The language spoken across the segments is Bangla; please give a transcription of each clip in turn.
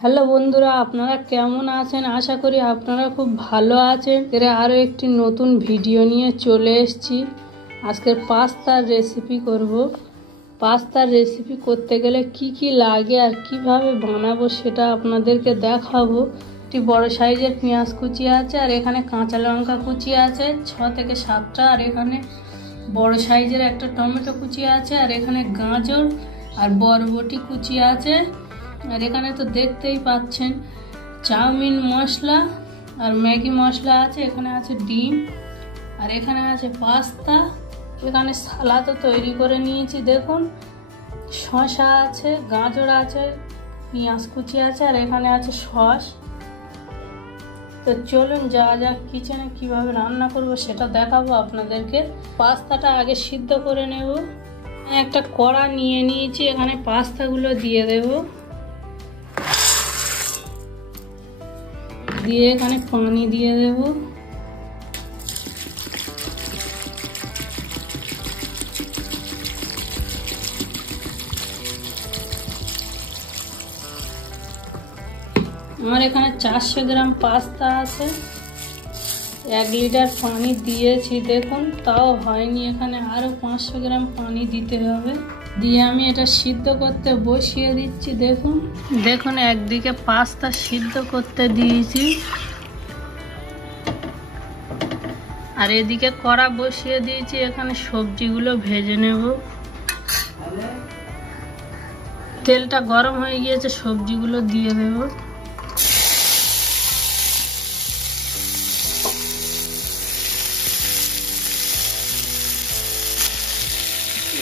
হ্যালো বন্ধুরা, আপনারা কেমন আছেন? আশা করি আপনারা খুব ভালো আছেন। আরও একটি নতুন ভিডিও নিয়ে চলে এসেছি। আজকের পাস্তার রেসিপি করব। পাস্তার রেসিপি করতে গেলে কি কি লাগে আর কিভাবে বানাবো সেটা আপনাদেরকে দেখাবো। একটি বড় সাইজের পেঁয়াজ কুচি আছে, আর এখানে কাঁচা লঙ্কা কুচি আছে 6 থেকে 7টা, আর এখানে বড় সাইজের একটা টমেটো কুচি আছে, আর এখানে গাজর আর বরবটি কুচি আছে, আর এখানে তো দেখতেই পাচ্ছেন চাউমিন মশলা আর ম্যাগি মশলা আছে, এখানে আছে ডিম, আর এখানে আছে পাস্তা। এখানে সালাদও তৈরি করে নিয়েছি, দেখুন শসা আছে, গাজর আছে, পেঁয়াজ কুচি আছে, আর এখানে আছে সস। তো চলুন যাওয়া যাক কিচেনে, কিভাবে রান্না করব সেটা দেখাবো আপনাদেরকে। পাস্তাটা আগে সিদ্ধ করে নেব। একটা কড়া নিয়ে নিয়েছি, এখানে পাস্তাগুলো দিয়ে দেব, দিয়ে এখানে পানি দিয়ে দেব। আমার এখানে 400 গ্রাম পাস্তা আছে। 1 লিটার পানি দিয়েছি, দেখুন তাও হয়নি, এখানে আরও 500 গ্রাম পানি দিতে হবে। দিয়ে আমি এটা সিদ্ধ করতে বসিয়ে দিচ্ছি। দেখুন একদিকে পাস্তা সিদ্ধ করতে দিয়েছি, আর এদিকে কড়া বসিয়ে দিয়েছি। এখানে সবজিগুলো ভেজে নেব। তেলটা গরম হয়ে গিয়েছে, সবজিগুলো দিয়ে দেব।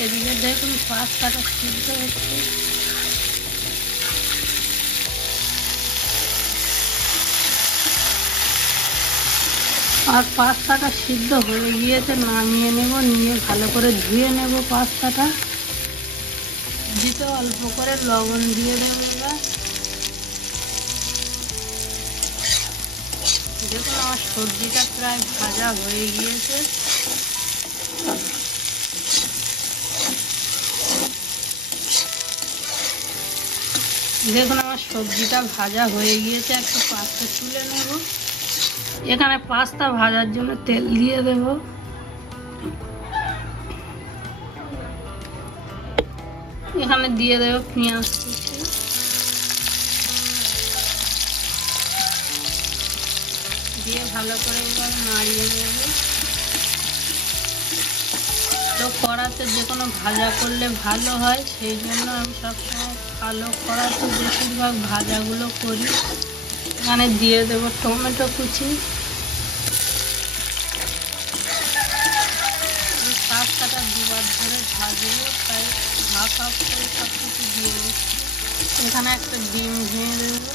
এদিকে দেখুন পাস্তাটা সিদ্ধ হচ্ছে। আর পাস্তাটা সিদ্ধ হয়ে গিয়েছে, নামিয়ে নেব। নিয়ে ভালো করে ধুয়ে নেব পাস্তাটা। দিতে অল্প করে লবণ দিয়ে দেবো। এবার দেখুন আমার সবজিটা প্রায় ভাজা হয়ে গিয়েছে। দেখুন আমার সবজিটা ভাজা হয়ে গিয়েছে। একটা পাত্র তুলে নেব। এখানে পাস্তা ভাজার জন্য তেল দিয়ে দেব। এখানে দিয়ে দেব পেঁয়াজ কুচি, দিয়ে ভালো করে এবার নাড়িয়ে নেব। তো কড়াতে যে কোনো ভাজা করলে ভালো হয়, সেই জন্য আমি সবসময় ভালো কড়াতে বেশিরভাগ ভাজাগুলো করি। এখানে দিয়ে দেব টমেটো কুচি। পাস্তাটা দুবার ধরে ভাজবো, তাই হাফ হাফ করে সব কিছু দিয়ে দিচ্ছি। এখানে একটা ডিম ভেঙে দেবো।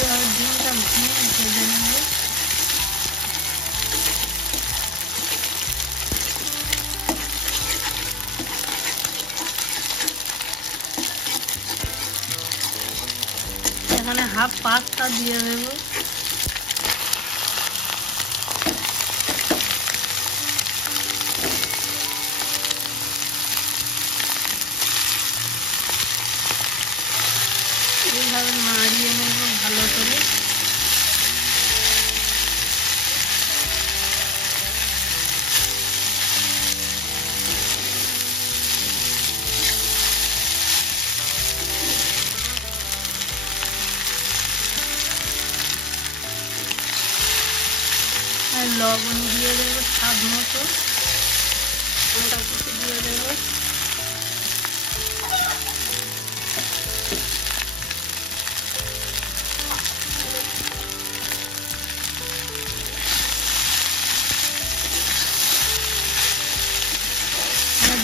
এবার ডিমটা ভেঙে ভেজে নেব। এখানে হাফ পাস্তা দিয়ে দেব। এইভাবে নাড়িয়ে নেব ভালো করে। আর লবণ দিয়ে দেব স্বাদ মতো। লঙ্কা কুচি দিয়ে দেব।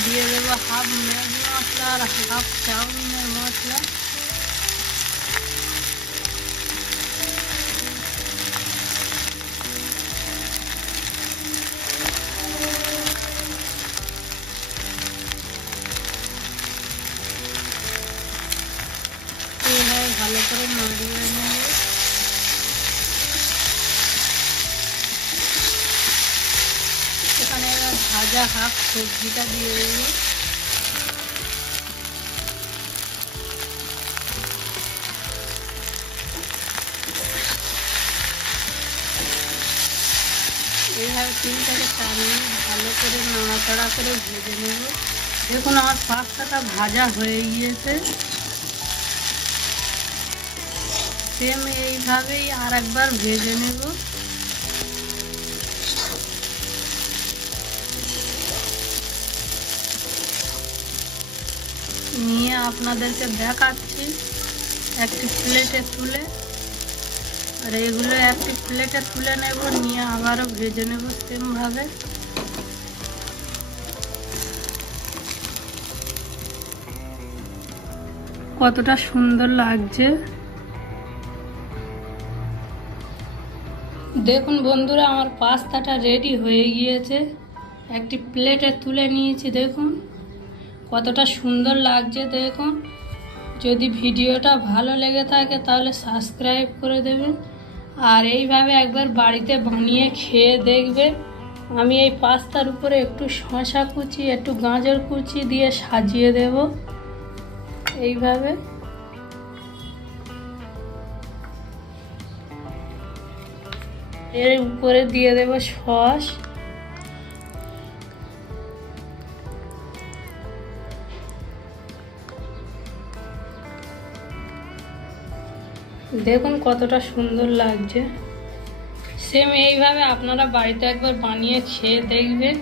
দিয়ে দেবো হাফ ম্যাগি মশলা আর হাফ চাউমিনের মশলা। এইভাবে ভালো করে নাড়িয়ে নেব। এখানে ভাজা ভাজা হাফ সবজিটা দিয়ে দেবো। এইভাবে 3 থেকে 4 মিনিট ভালো করে নাড়াচাড়া করে ভেজে নেব। দেখুন আমার পাস্তাটা ভাজা হয়ে গিয়েছে। সেম এইভাবেই আর একবার ভেজে নেব। নিয়ে আপনাদেরকে দেখাচ্ছি একটি প্লেটে তুলে। আর এগুলো একটি প্লেটে তুলে নেব, নিয়ে আবারও ভেজে নেব সেমভাবে। কতটা সুন্দর লাগছে দেখুন বন্ধুরা, আমার পাস্তাটা রেডি হয়ে গিয়েছে। একটি প্লেটে তুলে নিয়েছি, দেখুন কতটা সুন্দর লাগছে। দেখুন, যদি ভিডিওটা ভালো লেগে থাকে তাহলে সাবস্ক্রাইব করে দেবেন, আর এইভাবে একবার বাড়িতে বানিয়ে খেয়ে দেখবেন। আমি এই পাস্তার উপরে একটু শসা কুচি, একটু গাজর কুচি দিয়ে সাজিয়ে দেব এইভাবে। এর উপরে দিয়ে দেব সস। দেখুন কতটা সুন্দর লাগছে। সেম এইভাবে আপনারা বাড়িতে একবার বানিয়ে খেয়ে দেখবেন।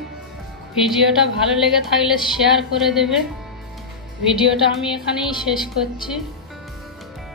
ভিডিওটা ভালো লেগে থাকলে শেয়ার করে দেবেন। ভিডিওটা আমি এখানেই শেষ করছি।